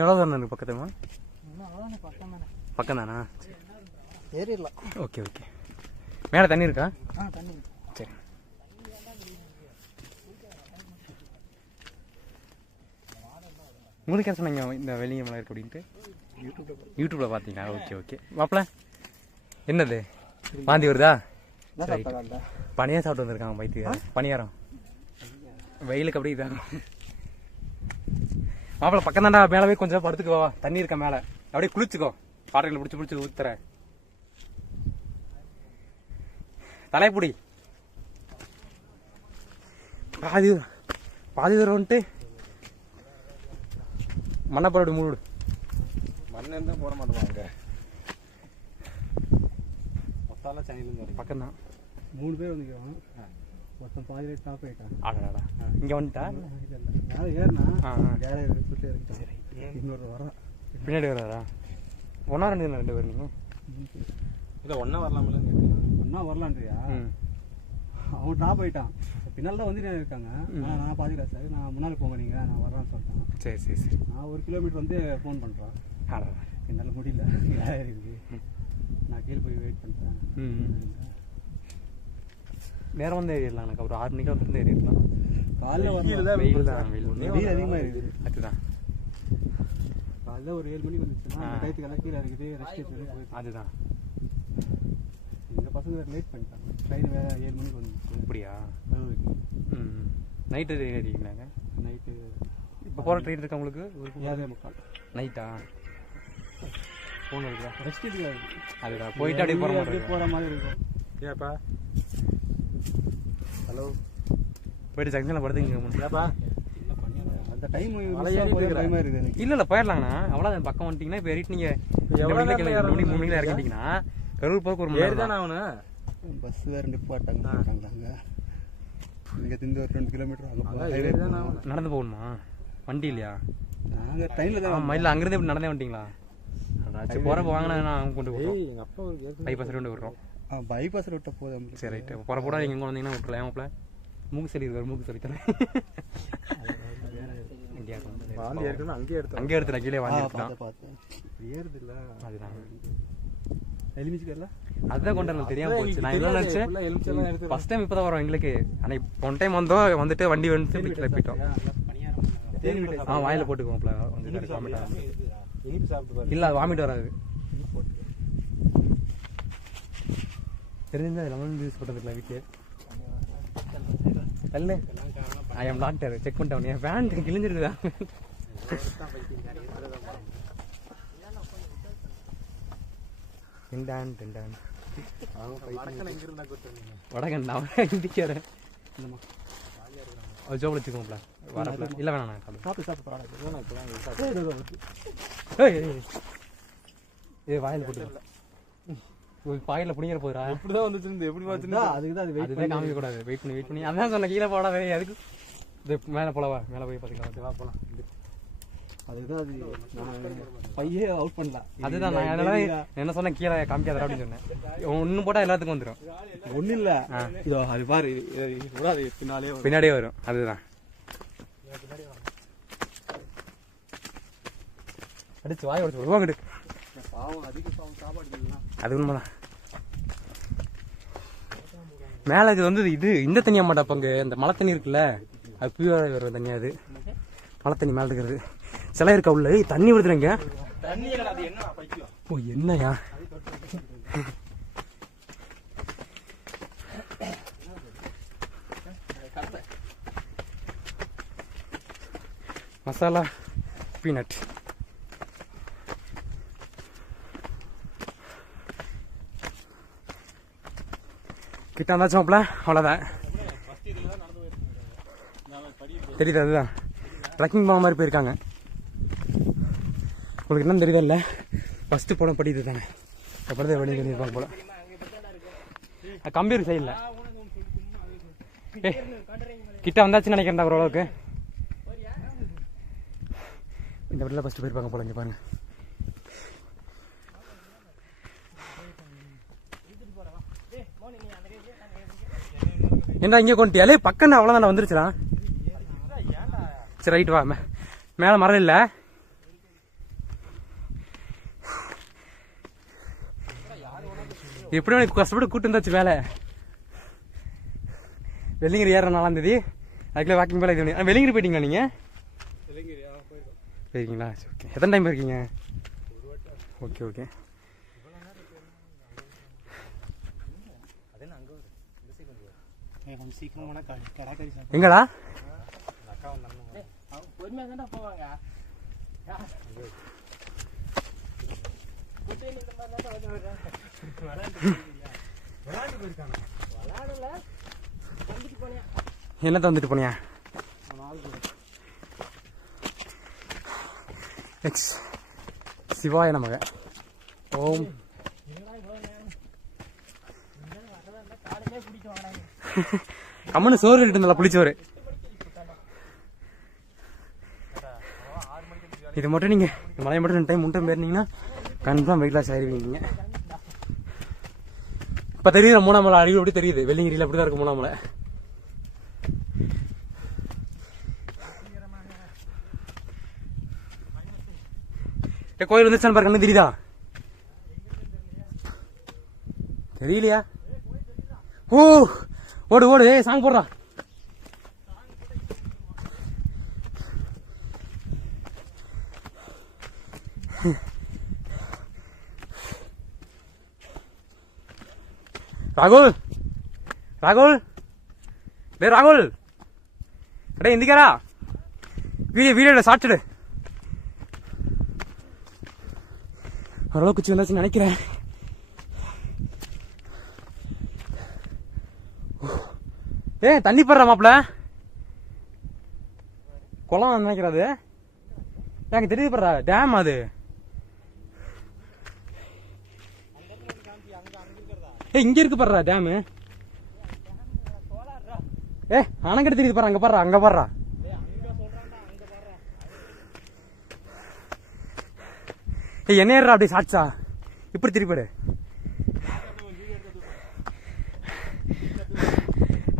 எவ்வளோ தூரம் இருக்கு பக்கத்துமா? பக்கம் தானா? ஏறிடலாம். Okay okay. மேலே தண்ணி இருக்கா? தண்ணி சரி. உங்களுக்கு யார் சொன்னாங்க இந்த வெள்ளிங்கிரி மலை இருக்கு அப்படின்ட்டு? யூடியூப்ல பார்த்தீங்களா? Okay okay. மாப்பிள்ள என்னது வாந்தி வருதா? பனியாக சாப்பிட்டு வந்திருக்காங்க பைத்தியம். பனியாரம் வெயிலுக்கு அப்படியே இதாகும். மாப்பிள்ள பக்கம் தாண்டா, மேலே போய் கொஞ்சம் படுத்துக்கோ, தண்ணி இருக்க மேலே அப்படியே குளிச்சுக்கோ, பாட்டில் பிடிச்சி ஊத்துற தலைப்புடி பாதி தூரம் வந்துட்டு மண்ணப்பரோடு மூடு மண்ணு தான் போட மாட்டோம். மொத்தால சனிலேருந்து பக்கம் தான். 3 பேர் வந்துக்கிறோம். மொத்தம் பாதி ரேட் ஸ்டாப் ஆகிட்டான். ஆடாடா இங்கே வந்துட்டா மேலே ஏறினா கேரேஜ் சுற்றி இறங்கிட்டான். இன்னொரு வரோம் பின்னாடி வராதா? ஒன்றா 2 பேர் நீங்கள் இல்லை ஒன்றா வரலாம்ல? ஒன்றா வரலான்றியா? அவன் ட்ராப் ஆகிட்டான். பின்னால் தான் வந்துட்டு இருக்காங்க. நான் பாதிக்கிறேன் சார், நான் முன்னால் போங்க, நீங்கள் நான் வரேன்னு சொல்லிட்டேன். சரி நான் 1 கிலோமீட்டர் வந்து ஃபோன் பண்ணுறான். ஆடாடா என்னால் முடியல, வேலை இருக்குது. நான் கீழே போய் வெயிட் பண்ணிட்டேன். நேரம் வந்து ஏறிடலாம். எனக்கு ஒரு 6 மணிக்கு வந்து ஏறிடலாம். காலைல வெயில் தான் வெயில் அதிகமாக இருக்குது. அதுதான் காலைல ஒரு 7 மணிக்கு வந்துச்சுன்னா டயத்துக்கெல்லாம் கீழே இருக்குது, ரெஸ்ட் எடுத்து போயிட்டு. அதுதான் எங்கள் பசங்க லேட் பண்ணிட்டாங்க. ட்ரெயின் வேறு 7 மணிக்கு வந்துச்சு. அப்படியா? கரூருக்கு நைட்டு ஏறிங்களாங்க? நைட்டு இப்போ போகிற ட்ரெயின் இருக்கா உங்களுக்கு? 7:45 நைட்டா? ஃபோன் இருக்குதா? ரெஸ்ட் எடுக்காது. அதுதான் போயிட்டு அப்படியே போகிற மாதிரி போகிற மாதிரி இருக்கும். ஏப்பா ஹலோ போயிட்டு ஜங்ஷனில் படுத்துங்க. ஏப்பா அந்த டைம் டைமாக இருக்குது. இல்லை போயிடலாங்கண்ணா. அவ்வளோதான். பக்கம் வந்துட்டீங்கன்னா இப்போ ஏறிட்டு நீங்கள் 2 மணிக்கு 3 மணிக்கு இறங்கிட்டீங்கன்னா கரூர் போக ஒரு மணி தானே அவனு. பஸ் வேறு நிப்பாட்டாங்க. இங்கே திந்து ஒரு 2 கிலோமீட்டர் நடந்து போகணுமா? வண்டி இல்லையா? நாங்கள் ட்ரெயினில் தான். இல்லை அங்கேருந்து இப்படி நடந்தே வந்துட்டீங்களா? சரி போகிறப்ப வாங்கினா நான் கொண்டு போகிறோம். எங்கள் அப்பா ஒரு பைபாஸ் கொண்டு விடுறோம். பைபாஸில் விட்ட போதும். சரி ரைட்டு. போகிறப்ப கூட நீங்கள் எங்கே வந்தீங்கன்னா விட்டுலாம். ஏமாப்பில் மூக்கு சளி இருக்காரு, மூக்கு சளி தரேன். வாந்தி எடுக்கணும். அங்கே எடுத்துடா, கீழே வாங்கி எடுத்துலாம். ஏறுது இல்லை, அதுதான் எலுமிச்சிக்கல அதுதான் கொண்டு வரல. தெரியாம போச்சு. நான் என்ன நினச்சேன் ஃபர்ஸ்ட் டைம் இப்போ தான் வரோம் எங்களுக்கு. ஆனால் ஒன் டைம் வந்துட்டு வண்டி வந்துட்டு வீட்டில் போயிட்டோம். வாயில் போட்டுக்குவோம். இல்லை அது வாமிட் வராது. தெரிஞ்சிருந்தா லெமன் ஜூஸ் போட்டதுக்கலாம் வீட்டிலே. கல்லு ஐ எம் டாக்டர் செக் பண்ணிட்டேன். என் பேண்ட் கிழிஞ்சிருக்குதா? வடகண்டா இந்திக்கார ஜோபில் வச்சுக்கோங்களா? வரப்பல இல்லை வேணாண்ணா. வாயில் போட்டு பாயில புடிங்கிற போதுரா. இப்படிதான் வந்துச்சு. எப்படி பார்த்துருந்தா அதுதான் காமிக்க கூடாது. வெயிட் பண்ணி அதான் சொன்ன கீழே போடாத. அதுக்கு இது மேலே போலவா? மேலே போய் பார்த்துக்கலாம். போகலாம். அதுதான் அது நான் பையே அவுட் பண்ணலாம். அதுதான் நான் அதெல்லாம் என்ன சொன்னேன், கீழே காமிக்காத அப்படின்னு சொன்னேன். ஒன்றும் போட்டால் எல்லாத்துக்கும் வந்துடும். ஒன்றும் இல்லை, இதோ அது பாரு பின்னாடியே வரும். அதுதான் அடிச்சு வாய் உடச்சு உருவாங்க. அது உண்மைதான். மேலே இது வந்து இந்த தண்ணியா மாட்டா பங்கு. இந்த மழை தண்ணி இருக்குல்ல, அது பியூர் வர தண்ணி. அது மழை தண்ணி மேலே இருக்கிறது. சில இருக்கா உள்ள தண்ணி விடுதுறீங்க. ஓ என்னையா? மசாலா பீனட் கிட்ட வந்தாச்சும் அவ்வளோதான். தெரியுது. அதுதான் ட்ரக்கிங் போக மாதிரி போயிருக்காங்க. உங்களுக்கு என்ன தெரியுதா? இல்லை ஃபஸ்ட்டு போன படி இது தானே. அப்புறம் வெளியே பண்ணியிருப்பாங்க போல. கம்ப்யூட்டர் சைடில் கிட்ட வந்தாச்சுன்னு நினைக்கிறேன்டா ஓரளவுக்கு. இந்த வீட்டில் ஃபஸ்ட்டு போயிருப்பாங்க போல. இங்கே பாருங்க. ஏன்டா இங்கே கொண்டுட்டியாலே பக்கம் அவ்வளோதான்டா வந்துருச்சுடா. சரி ரைட்டு வா. மேலே மரம் இல்லை. எப்படி எனக்கு கஷ்டப்பட்டு கூட்டு இருந்தாச்சு மேலே. வெள்ளிங்கிரி ஏற 4ஆம் தேதி. அதுக்குள்ளே வாக்கிங் போல இது. வெள்ளிங்கிரி போயிட்டீங்களா நீங்கள்? போயிருக்கீங்களா? சரி, ஓகே. எத்தனை டைம் போயிருக்கீங்க? Okay okay. எங்கடா? என்னத்த வந்துட்டு போனியா? எக்ஸ் சிவாய நமக. ஓம். கம்மனு சோறு கிட்டு இருந்தா புளிச்சோறு. இது மட்டும் நீங்க மலையை மட்டும் 2 டைம் 3 டைம் ஏறினீங்கன்னா கன்ஃபார்ம் வெயிட் லாஸ் ஆயிருவீங்க. இப்ப தெரியுது 3ஆம் மலை அறிவு எப்படி தெரியுது. வெள்ளிங்கிரியில அப்படிதான் இருக்கு 3ஆம் மலை. கோயில் வந்துச்சான்னு பாருங்க. தெரியுதா? தெரியலையா? ஓ ஓடு ஓடு. சாங் போடுறா. ராகுல் ராகுல் டே ராகுல் அடே இந்திக்காரா வீடியோ சாப்பிட்டுடு. ஓரளவுக்கு குச்சி வந்தாச்சுன்னு நினைக்கிறேன். தண்ணி போடுற மாப்பிள்ள குளம் நினைக்கிறது எனக்கு தெரியுது. போடுறா டேம் அது. இங்க இருக்கு பாடுறா டேமு. அணைக்கட்டு தெரியுது பாரு. அங்க பாடுறா அங்க பாடுறா. என்ன ஏறா அப்படி சாட்சா இப்படி திருப்பாரு.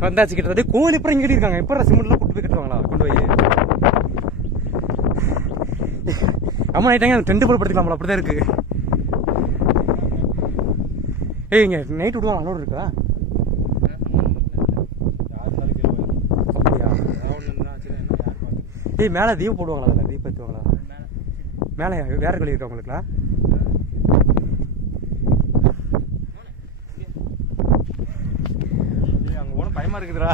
வந்தாச்சு கிட்ட கோவில் இப்ப இங்க இருக்காங்க. இப்ப சிமெண்ட்லாம் கூட்டு போய் கட்டுவாங்களா கொண்டு போய் அம்மா ஆயிட்டாங்க. டென்ட் போல படுத்துக்கலாம்ல அப்படிதான் இருக்கு. இங்க நைட் விடுவாங்க. அலோடு இருக்கா? அப்படியா? மேல தீபம் போடுவாங்களா? அதுல தீபம் ஏற்றுவாங்களா? மேல வேற கழி இருக்கா உங்களுக்குலாம்? அங்க போன பயமா இருக்குதுடா.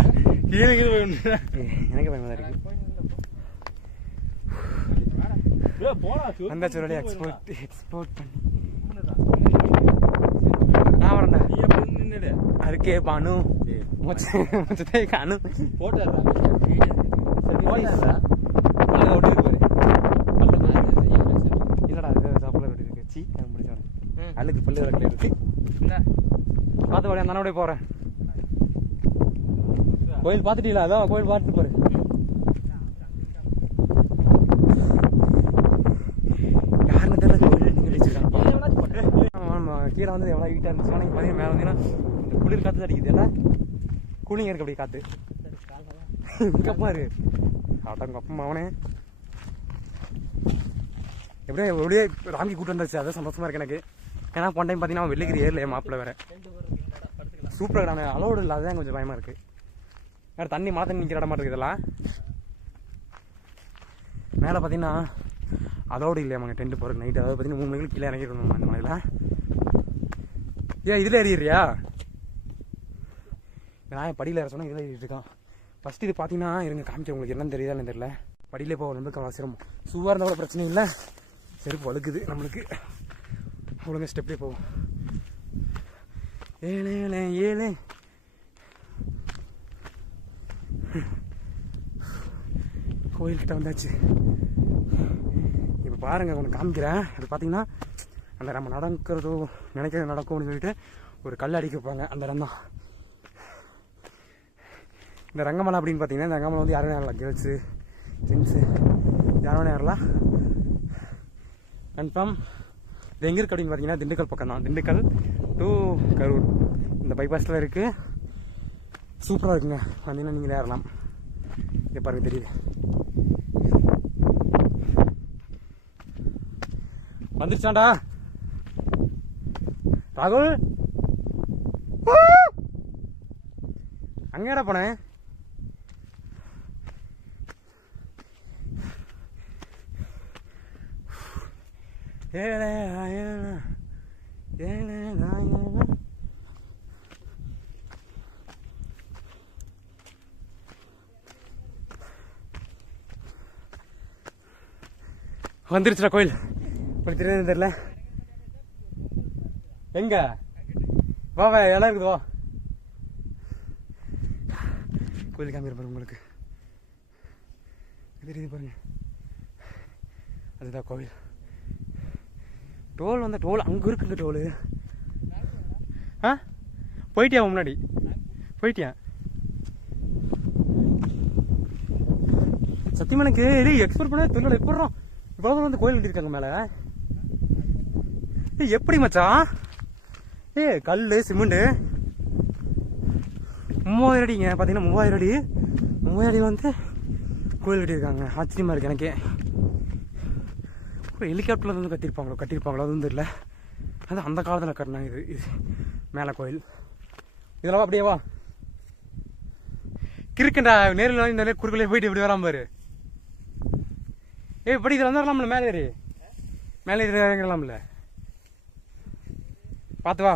எனக்கு பயமா இருக்கு. அந்த சொல்லி எக்ஸ்போர்ட் பண்ணி நான் வரேன்டா. அதுக்கே பானு முச்சத்தை கானு போட்டா ஒட்டி இருக்கு பாரு. இல்லடா சாப்பிட ஒட்டி இருக்கு. சி முடிச்சானு அழுக்கு பல்லு விளக்கல இருக்கு. பார்த்து வரையா நானோட போறேன். கோயில் பார்த்துட்டீங்களா? அதான் கோயில் பார்த்துட்டு போறேன். யாருன்னு தெரியல. கோயில் நீங்க வச்சிருக்காங்க. கீழே வந்து எவ்வளோ ஹீட்டாக இருந்துச்சுன்னா நீங்கள் பார்த்தீங்கன்னா மேலே வந்தீங்கன்னா இந்த குளிர் காற்று தான் அடிக்குது. எல்லாம் கூலிங் இருக்கு அப்படி காற்று. கப்பமா இருக்கு. அடங்க அப்பமா அவனே எப்படியே ராங்கி கூட்டு வந்துச்சு. அதான் சந்தோஷமா இருக்கு எனக்கு. ஏன்னா போன டைம் பார்த்தீங்கன்னா வெள்ளிக்கிரி ஏர்ல மாப்பிள்ள வேற சூப்பராக நான் அலோடு இல்லை. அதுதான் கொஞ்சம் பயமா இருக்கு. வேற தண்ணி மழை தண்ணி நிற்கிற இடமா இருக்கு. இதெல்லாம் மேலே பார்த்தீங்கன்னா அதோடு இல்லையாமாங்க டென்ட் போகிற நைட்டு. அதாவது பார்த்தீங்கன்னா 3 மணிக்கு கீழே இறங்கிருந்தோம் அந்த மலையில். இதில் ஏறிடுறியா? நான் படியில் ஏற சொன்னால் இதில் ஏறிட்டு இருக்கான். ஃபஸ்ட்டு இது பார்த்தீங்கன்னா இருங்க காமிச்சு உங்களுக்கு என்னன்னு தெரியுதான்னு தெரியல. படியிலே போக நம்மளுக்கு அவ்வளோ சிரமம். சுவாக இருந்தால் கூட பிரச்சனை இல்லை. செருப்பு வழுக்குது நம்மளுக்கு. ஒழுங்காக ஸ்டெப்லேயே போவோம். ஏழு கோயில்கிட்ட வந்தாச்சு. இப்போ பாருங்க ஒன்று காமிக்கிறேன். அது பார்த்தீங்கன்னா அந்த நம்ம நடக்கிறதோ நினைக்கிறது நடக்கும்னு சொல்லிட்டு ஒரு கல் அடிக்க வைப்பாங்க. அந்த இடம் தான் இந்த ரங்கமலை அப்படின்னு பார்த்தீங்கன்னா. இந்த ரங்கமலை வந்து யாரும் ஏறலாம். கேர்ள்ஸு ஜென்ஸு யாரும் ஏறலாம் கன்ஃபார்ம். இது எங்கே இருக்குது அப்படின்னு பார்த்தீங்கன்னா திண்டுக்கல் பக்கம் தான். திண்டுக்கல் டு கரூர் இந்த பைபாஸில் இருக்குது. சூப்பராக இருக்குங்க. வந்தீங்கன்னா நீங்கள் ஏறலாம். இங்கே பாருங்க தெரியுது. வந்துருச்சாண்டா ராகுல். அங்கேடா போனேன். ஏழை ஆயனா, ஏழை ஆயனா. வந்துருச்சுடா கோயில். உங்களுக்கு தெரியாது தெரியல. எங்க வா வா, இடம் இருக்குது வா. கோயில் காமிக்கிற பாருங்க உங்களுக்கு தெரியுது பாருங்க, அதுதான் கோவில். டோல் வந்த டோல் அங்கே இருக்குங்க டோலு. ஆ போயிட்டியா முன்னாடி? போயிட்டியா? சத்தியமா எனக்கு எக்ஸ்பெக்ட் பண்ண தெரியல. எப்படிறோம் இவ்வளவு வந்து கோயில் கட்டிருக்காங்க மேல. எப்படி மச்சான்? கல்லு சிமெண்ட் 3000 அடிங்க. பாத்தீங்கன்னா 3000 அடி. 3000 அடி வந்து கோயில் கட்டியிருக்காங்க. ஆச்சரியமா இருக்கு எனக்கு. ஹெலிகாப்டர்ல வந்து கட்டியிருப்பாங்களோ அதுவும் தெரியல. அது அந்த காலத்தில் கட்டினாங்க. இது மேலே கோயில். இதெல்லாம் அப்படியே வா கிறுக்கண்டா. நேரில் இந்த குறுக்கலே போயிட்டு இப்படி வராம பாரு. இப்படி இதில் வந்துடலாம்ல, மேலே ஏறி இறங்கலாம்ல. பார்த்து வா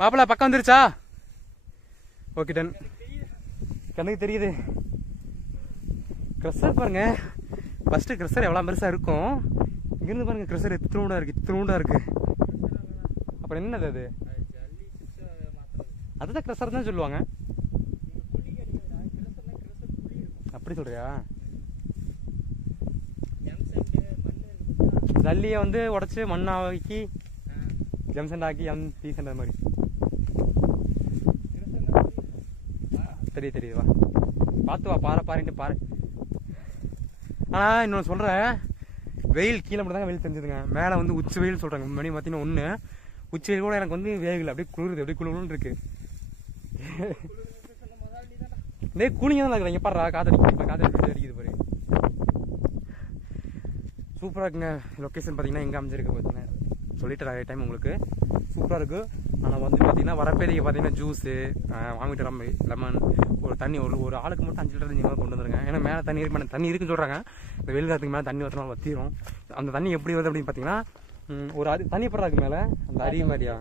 மாப்பிள்ள. பக்கம் வந்துருச்சா? Okay done. கண்ணுக்கு தெரியுது. க்ரெஷர் பாருங்க. ஃபர்ஸ்ட் க்ரெஷர் எவ்வளோ பெருசாக இருக்கும். இங்கிருந்து பாருங்க க்ரெஷர் இத்தினூண்டா இருக்கு. அப்புறம் என்னது அது? அதுதான் க்ரெஷர் தான் சொல்லுவாங்க. அப்படி சொல்றியா? ஜல்லியை வந்து உடச்சி மண்ணாக்கி ஜம்சண்ட் ஆக்கி டீசண்ட் அது மாதிரி தெரியுது. வா பார்த்து வா. பாருன்ட்டு பாரு. ஆனால் இன்னொன்று சொல்கிறேன், வெயில் கீழே மட்டும் தாங்க வெயில் தெரிஞ்சுதுங்க. மேலே வந்து உச்சி வெயில் சொல்கிறாங்க. மணி பார்த்தீங்கன்னா 1. உச்சி வெயில் கூட எனக்கு வந்து வேகலை. அப்படியே குளிருது. அப்படியே குளிர்னு இருக்கு. இதே கூலிங்காக தான் இருக்குறேன். இங்கே பாடுறா காற்று அடிக்குது பாரு. சூப்பராக இருக்குங்க. லொக்கேஷன் பார்த்தீங்கன்னா எங்கே அமைஞ்சிருக்கு பார்த்தீங்கன்னா சொல்லிட்டு நிறைய டைம் உங்களுக்கு சூப்பராக இருக்குது. ஆனால் வந்து பார்த்தீங்கன்னா வரப்பேதிக்கு பார்த்தீங்கன்னா ஜூஸு வாங்கிட்டு ரொம்ப லெமன் ஒரு தண்ணி ஒரு ஆளுக்கு மட்டும் 5 லிட்டர் நீங்கள் கொண்டு வந்துருங்க. ஏன்னா மேலே தண்ணி இருக்குன்னு சொல்கிறாங்க. இந்த வெயில் காலத்துக்கு மேலே தண்ணி ஊற்றினா வத்திரும். அந்த தண்ணி எப்படி வருது அப்படின்னு பார்த்தீங்கன்னா ஒரு தண்ணி படுறாக்கு மேலே அந்த அருவி மாதிரியா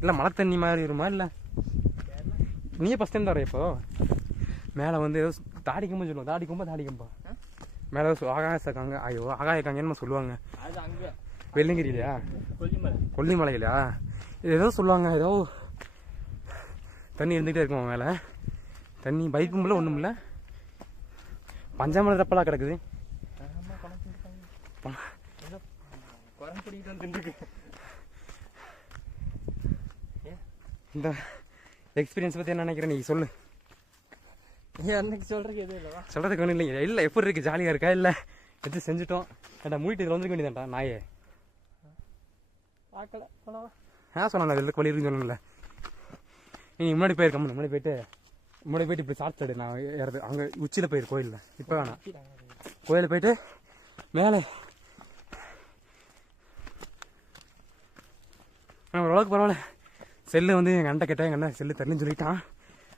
இல்லை மழை தண்ணி மாதிரி வருமா? இல்லை நீயே ஃபஸ்ட் டைம் தர. இப்போ மேலே வந்து ஏதோ தாடிக்கும்போது சொல்லுவோம். தாடிக்கும்பா மேலே ஆகாயக்காங்க. ஐயோ ஆகாயக்காங்கன்னு சொல்லுவாங்க. வெள்ளங்கிரிலையா கொல்லிமலையிலையா இது ஏதோ சொல்லுவாங்க. ஏதோ தண்ணி இருந்துகிட்டே இருக்குமா மேலே. தண்ணி பைக்கும் இல்லை ஒன்றும் இல்லை. பஞ்சாமலை தப்பெல்லாம் கிடக்குது. இந்த எக்ஸ்பீரியன்ஸ் பற்றி என்ன நினைக்கிறேன் நீ சொல்லு. சொல்றதுக்கு ஒன்றும் இல்லைங்க. இல்லை எப்படி இருக்கு? ஜாலியாக இருக்கா? இல்லை எது செஞ்சுட்டோம். ஏன்டா மூடிட்டு இதில் வந்துருக்க வேண்டியதான்டா நாயே. சொன்னாங்க இதுக்கு வழி இருக்குன்னு சொன்னல. நீ முன்னாடி போயிருக்க. முன்னாடி போயிட்டு இப்படி சாப்பிட்டு நான் ஏறது அங்கே உச்சியில் போயிரு கோயிலில். இப்போ வேணாம். கோயிலில் போயிட்டு மேலே ஓரளவுக்கு பரவாயில்ல. செல்லு வந்து எங்கள் அண்ணன் கேட்டேன். எங்கள் அண்ணன் செல்லு தரணுன்னு சொல்லிட்டான்.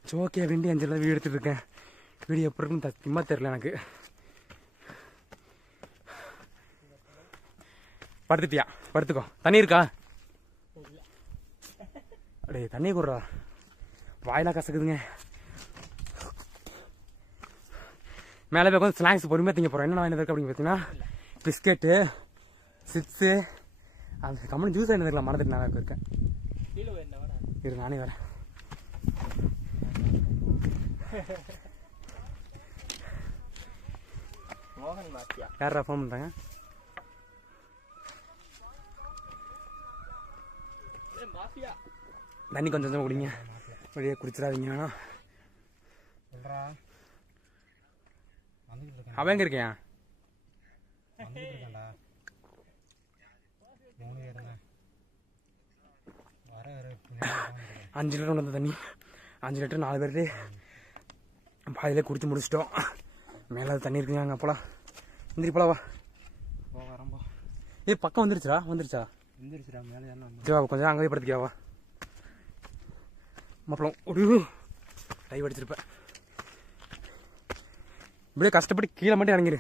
சரி ஓகே வேண்டி 5 வீடியோ எடுத்துட்டு இருக்கேன். வீடியோ எப்படி இருக்குன்னு சத்தியமா தெரியல எனக்கு. படுத்துட்டியா? படுத்துக்கோ. தண்ணி இருக்கா? அடே தண்ணி கொடுறா. வாயிலாம் கசக்குதுங்க. மேலே போய் கொஞ்சம் ஸ்நாக்ஸ் பொறுமையாக திங்க போகிறோம். என்ன வாங்கினது இருக்கு அப்படின்னு பார்த்தீங்கன்னா பிஸ்கெட்டு சிப்ஸு அந்த கம்மனு ஜூஸ் வாங்கினது இருக்கலாம். மறந்துட்டு நான் இருக்கேன். இரு நானே வரேன். யாரா ஃபோன் பண்ணுறாங்க? தண்ணி கொஞ்சம் கொஞ்சம் குடிங்க. வெளியே குடிச்சிடாதீங்க. அவன் எங்க இருக்கேன்? 5 லிட்டர் கொண்டு வந்த தண்ணி 5 லிட்டர் 4 பேர்ட்டு பாதியிலே குடிச்சு முடிச்சிட்டோம். மேலே தண்ணி இருக்குங்க. அங்கே போலாம். எந்திரி போலவா. வரம்பா. பக்கம் வந்துருச்சுடா. வந்துருச்சா? மேலே கொஞ்சம் அங்கே படுத்துக்கியாவா. மாப்பிளம் ஒரு டைவ் அடிச்சிருப்பேன். இப்படியே கஷ்டப்பட்டு கீழே மட்டும் இறங்கிடு.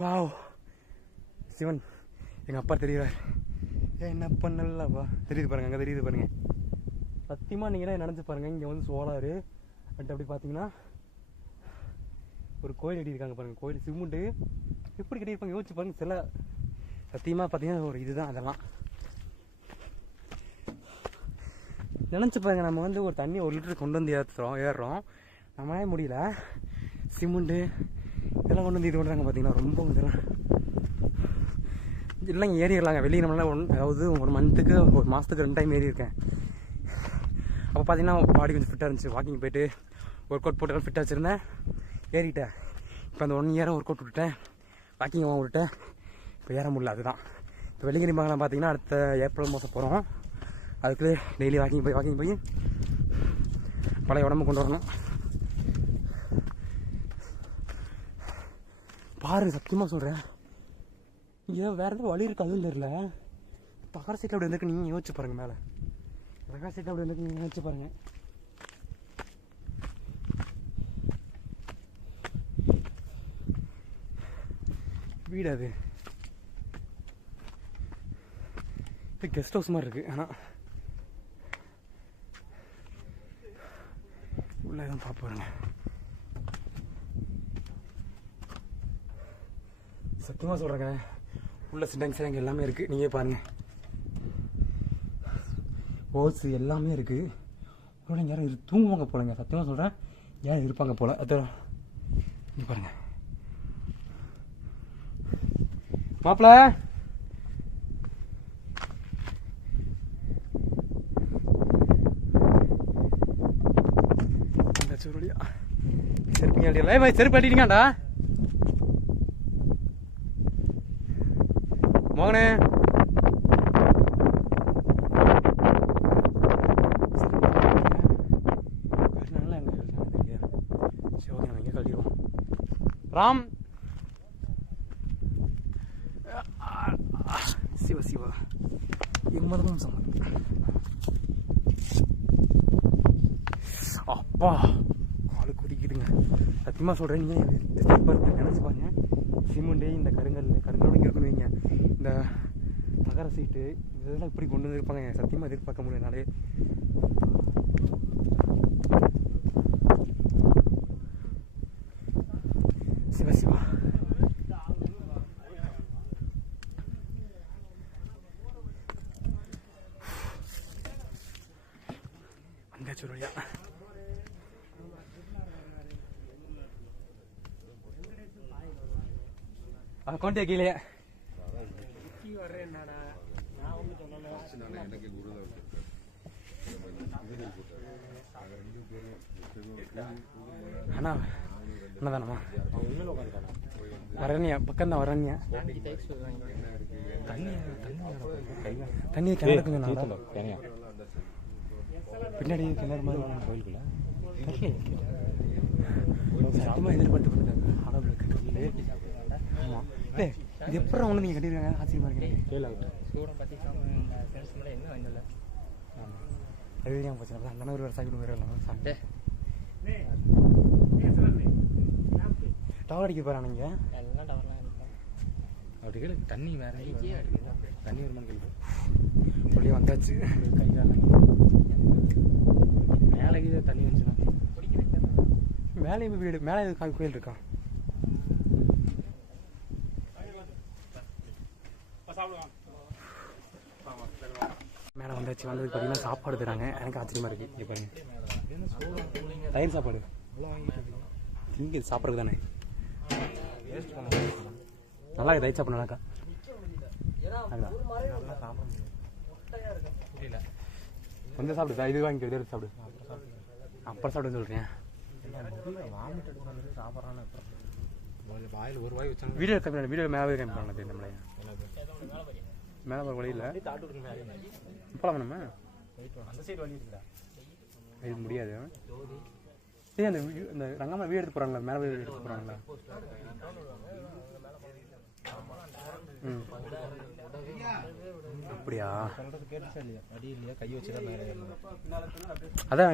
வாவ் சிவன் எங்கள் அப்பா தெரியுறாரு. என்ன பண்ணலப்பா தெரியுது பாருங்க, அங்கே தெரியுது பாருங்க. சத்தியமாக நீங்களே நினச்சி பாருங்க. இங்கே வந்து சோலாரு பட் அப்படி பார்த்தீங்கன்னா ஒரு கோயில் கட்டியிருக்காங்க பாருங்கள். கோயில் சிமெண்ட்டு எப்படி கட்டியிருப்பாங்க யோசிச்சு பாருங்க. சில சத்தியமாக பார்த்தீங்கன்னா ஒரு இதுதான் அதெல்லாம். நினச்சி பாருங்க, நம்ம வந்து ஒரு தண்ணி 1 லிட்டர் கொண்டு வந்து ஏறுறோம் நம்மளாலே முடியல. சிமெண்ட்டு இதெல்லாம் கொண்டு வந்து இது பண்ணுறாங்க பார்த்தீங்கன்னா ரொம்ப இதெல்லாம் இல்லைங்க. ஏறிடலாங்க வெளியே நம்மளால அதாவது ஒரு மந்த்துக்கு ஒரு மாதத்துக்கு 2 டைம் ஏறி இருக்கேன். அப்போ பார்த்தீங்கன்னா பாடி கொஞ்சம் ஃபிட்டாக இருந்துச்சு. வாக்கிங் போய்ட்டு ஒர்க் அவுட் போட்டு ஃபிட்டாக வச்சுருந்தேன், ஏறிட்டேன். இப்போ அந்த 1 இயராக ஒர்க் அவுட் விட்டுட்டேன், வாக்கிங் விட்டுட்டேன். இப்போ ஏற முடியல. அதுதான் இப்போ வெள்ளிங்கிரி மங்கலம் பார்த்தீங்கன்னா அடுத்த ஏப்ரல் மாதம் போகிறோம். அதுக்கு டெய்லி வாக்கிங் போய் பழைய உடம்பு கொண்டு வரணும். பாருங்க சத்தியமாக சொல்கிறேன், இங்கே வேறு எதாவது வழி இருக்குது அதுவும் தெரியல. பக்கர சீட்டில் அப்படி வந்துருக்கு, நீங்கள் யோசிச்சு பாருங்கள். மேலே பக்கர சீட்டில் அப்படி வந்துருக்கு, நீங்கள் யோசிச்சு பாருங்கள். வீடு அது கெஸ்ட் ஹவுஸ் மாதிரி இருக்குது. ஆனால் உள்ள எதுவும் பார்ப்போங்க. சத்தியமாக சொல்கிறேங்க, உள்ள சிட்டாங்க சிட்டாங்க எல்லாமே இருக்குது. நீங்கள் பாருங்கள், ஓஸ் எல்லாமே இருக்குது. உள்ள யாரும் தூங்குவாங்க போலங்க. சத்தியமாக சொல்கிறேன், யாரும் இருப்பாங்க போல. அது இங்கே பாருங்கள் மாப்பிள்ள. செருப்பு அடிக்கல, செருப்பு அடிட்டீங்கடா மோகனே. ராம் சிவ சிவா 80 நிமிஷம். அப்பா காலு குடிக்குதுங்க. சத்தியமாக சொல்கிறேன், நீங்கள் நினச்சி பாருங்க. சிமெண்ட்டு இந்த கருங்கல் இங்கே இருக்கணும் வைங்க, இந்த தகர சீட்டு இதெல்லாம் இப்படி கொண்டு வந்து இருப்பாங்க. சத்தியமாக எதிர்பார்க்க முடியலனாலே. சிவா சிவா வந்தாச்சு வழியா. கொண்டே கீழே அண்ணா அண்ணதானம்மா வரண்யா பக்கம் தான். வரண்யா தண்ணி கிணறு பின்னாடி கிணறு மாதிரி கோயிலுக்குள்ள சத்தியமாக எதிர்பார்த்து ஆமாம். இது எப்பறம் ஒன்று நீங்கள் கட்டியிருக்காங்க, ஆச்சரியமாக இருக்கீங்க. அது ஏன் போச்சு அந்த ஒரு வருஷம் ஆகிடும். வேறு இல்லை டவர் அடிக்க போகிறான். நீங்கள் அப்படி கேளு. தண்ணி வேற தண்ணி வருமானு கேள்வி உள்ளே வந்தாச்சு. கையால் மேலே தண்ணி வந்துச்சுன்னா மேலே வீடு மேலே கோயில் இருக்கா? மேலே வந்தாச்சு. வந்ததுக்கு பார்த்தீங்கன்னா சாப்பாடு தராங்க. எனக்கு ஆச்சரியமாக இருக்குது. இங்கே பாருங்க, தயிர் சாப்பாடு இங்கே சாப்பிட்றது தானே நல்லா இருக்குது. தயிர் சாப்பிட நல்லாக்கா கொஞ்சம் சாப்பிடு. இது வாங்கி எடுத்து சாப்பிடு. அப்புறம் சாப்பிட்டு சொல்கிறேன். வீடியோ கம்மி வீடியோ மேலே கம்மி பண்ணலாம். நம்மளே மேலே ஒரு வழி இல்லை போகலாம். நம்ம இது முடியாது. சரி அந்த இந்த ரங்கம்மா வீடு எடுத்து போகிறாங்களா? மேலே வீடு எடுத்து போகிறாங்களா? அப்படியா? அதான்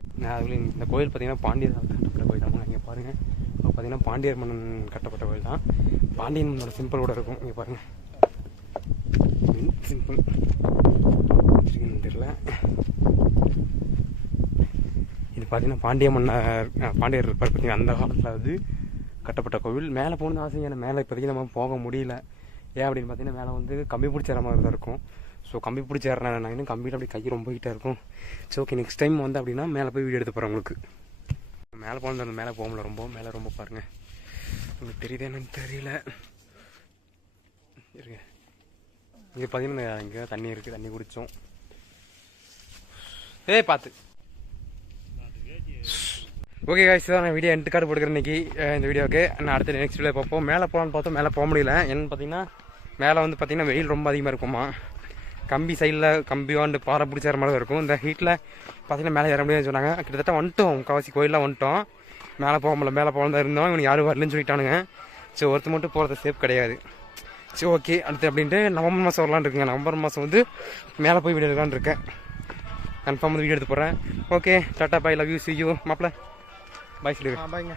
இந்த கோயில் பார்த்தீங்கன்னா பாண்டியர் கட்டப்பட்ட கோயில் தான். இங்கே பாருங்கள், பார்த்தீங்கன்னா பாண்டியர் மன்னன் கட்டப்பட்ட கோயில் தான். பாண்டியன் மன்னோட சிம்பிள் கூட இருக்கும். இங்கே பாருங்கள், சிம்பிள் தெரியல. இது பார்த்தீங்கன்னா பாண்டியர் இருப்பார் பார்த்தீங்கன்னா, அந்த காலத்தில் வந்து கட்டப்பட்ட கோவில். மேலே போகணுன்னு ஆசை, ஏன்னா மேலே இப்போதைக்கு நம்ம போக முடியல. ஏன் அப்படின்னு பார்த்தீங்கன்னா மேலே வந்து கம்பி பிடிச்ச மாதிரி தான் இருக்கும். ஸோ கம்பி பிடிச்சி ஏறேன் நான் இன்னும் கம்பியில் அப்படி கை ரொம்ப ஹீட்டாக இருக்கும். ஸோ ஓகே, நெக்ஸ்ட் டைம் வந்து அப்படின்னா மேலே போய் வீடியோ எடுத்து போகிறேன் உங்களுக்கு. மேலே போகணும், மேலே போக முடியல, ரொம்ப மேலே ரொம்ப பாருங்கள். உங்களுக்கு தெரியுது என்னன்னு தெரியல. இருங்க, இங்கே பார்த்தீங்கன்னா இங்கே தண்ணி இருக்குது, தண்ணி குடித்தோம். பார்த்து ஓகே காய்ஸ், தான் நான் வீடியோ எண்ட் கார்டு போட்டுக்கிறேன் இன்றைக்கி இந்த வீடியோவுக்கு. நான் அடுத்த நெக்ஸ்ட் வீடியோ பார்ப்போம். மேலே போகலான்னு பார்த்தோம், மேலே போக முடியல. என்னன்னு பார்த்தீங்கன்னா மேலே வந்து பார்த்தீங்கன்னா வெயில் ரொம்ப அதிகமாக இருக்குமா. கம்பி சைடில் கம்பி வாண்டு பாறை பிடிச்ச மாதிரி இருக்கும். இந்த ஹீட்டில் பார்த்தீங்கன்னா மேலே ஏற முடியாதுன்னு சொன்னாங்க. கிட்டத்தட்ட வந்துட்டோம், முக்கால்வாசி கோயிலில் வந்துட்டோம். மேலே போக முடியல, மேலே போக தான் இருந்தோம். இவனுக்கு யாரும் வரலன்னு சொல்லிட்டானுங்க. ஸோ ஒருத்தர் மட்டும் போகிறது சேஃப் கிடையாது. சரி ஓகே, அடுத்து அப்படின்ட்டு நவம்பர் மாதம் வரலான்னு இருக்குங்க. நவம்பர் மாதம் வந்து மேலே போய் வீடியோ எடுக்கலான்னு இருக்கேன். கன்ஃபார்ம் வந்து வீடியோ எடுத்து போகிறேன். Okay, tata, bye, love you, see you மாப்பிள்ள. பாய் சொல்லிடுங்க. பாய்ங்க.